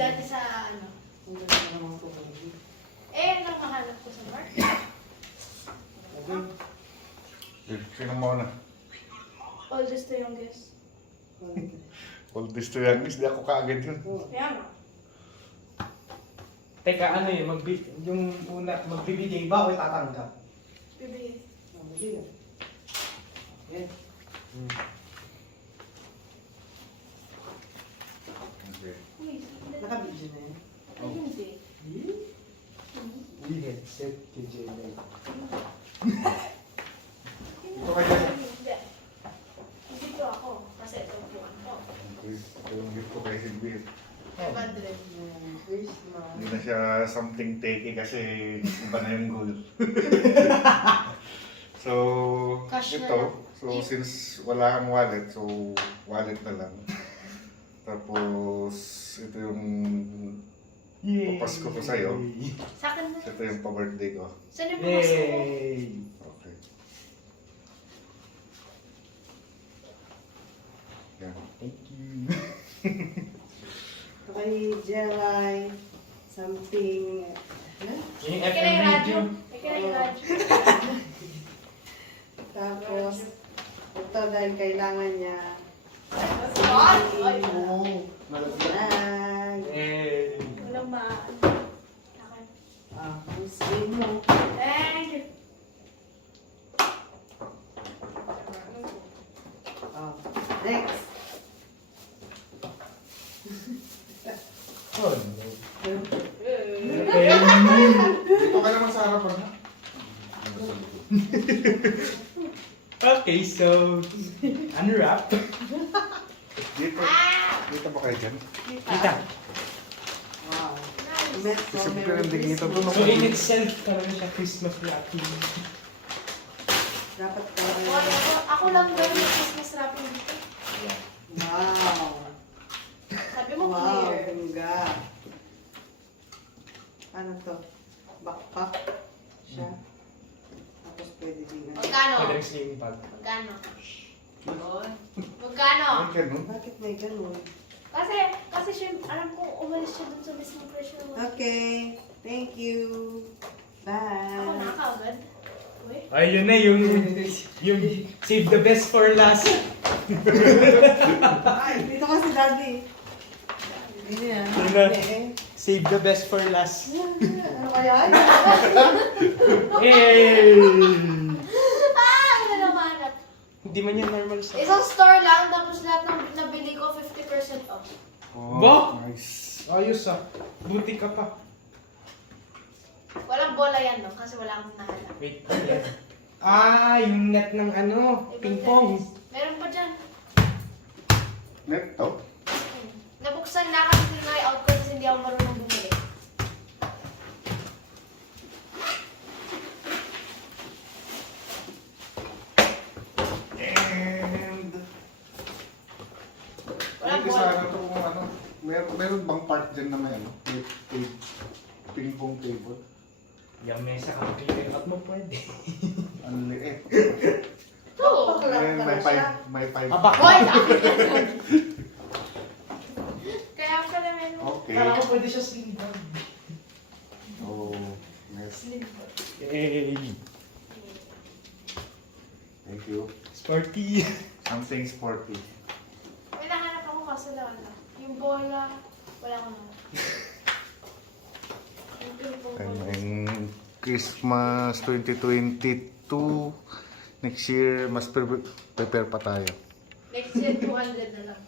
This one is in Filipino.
dati sa ano. Ang ganda naman po kayo. Eh, nang mahanap ko sa mark. Sino mo na? Oldest to youngest. Oldest to youngest, di ako kaagad yun. Kaya nga. Teka, ano yun? Yung una, magbibigay ba o tatanggap? Bibigay. Yan. Okay. Uy, Nakabidyo na yan. ay hindi. Hindi headset kay Jenny. Ito ka dyan. Hindi. Hindi ko ako. Kasi ito po ako. Okay. Ito yung gift ko kay Silvia. 500. Christmas. Hindi na siya something takey kasi iba na yung goal. So, Cash na ito. lang. So, since wala kang wallet, so wallet na lang. Tapos, ito yung papasko ko sa'yo. Sa akin na. Ito yung pa-birthday ko. Saan yung pumasok ko? Yay! Okay. Yan. Thank you. Kay Jelay, something, ano? Yung Ika na yung FM radyo. radio. Ika na yung radyo. Tapos, ito dahil kailangan niya. What? Ay, Oo. Malagyan. Eh. walang ma... Akin. Ang sweet mo. Thank you. Next. Oh, no. Dito ka naman sa harapan ha? Okay, so unwrap. Dito. Dito ba kayo dyan? Kita. Wow. Nice. Met so Kasi Merry pero hindi dito to, no? So in itself, talaga siya Christmas wrapping. Dapat Wala ako. Ako lang daw yung Christmas wrapping dito. Wow. Sabi mo Wow, clear. bongga. Ano to? Backpack siya. Tapos pwede din. Magkano? Pwede rin sling bag. Magkano? Yun. Magkano? Ang ganun. Bakit may ganun? Kasi siya, alam ko, umalis siya dun sa mismong pressure mo. Okay. Thank you. Ako Bye. nakakaagad. Uy. Ay, yun na yung save the best for last. Ay, dito kasi daddy. Ganyan. Yun na. Okay. Save the best for last. Ano kaya? Hey! Ah! Ano na namanap? Hindi man yung normal sa... Isang store lang, tapos lahat ng nabili ko, 50% off. Oh, Ba? nice. Ayos ah. Buti ka pa. Walang bola yan, no? Kasi wala akong nahanap. Wait, yan. Ah, yung net ng ano, ping pong. Meron pa dyan. Net to? Nabuksan na kasi tinry out ko kasi hindi ako marunong bumili. And... Walang Hindi bola. sana to kung ano. Meron bang part dyan na may ano? May ping pong table? Yung mesa ka mag-clear out mo pwede. Ang liit. Ito! Ayan, may siya. may five. Aba. Hoy! Sa akin yan! Kaya pala meron. Okay. Kala ko pwede siya sling bag. Oh, nice. Hey! Thank you. Sporty. Something sporty. May nahanap ako kaso lang wala. Yung bola, wala ko na. Yung ping-pong bola. And Christmas 2022. Next year, mas prepare pa tayo. Next year, 200 na lang.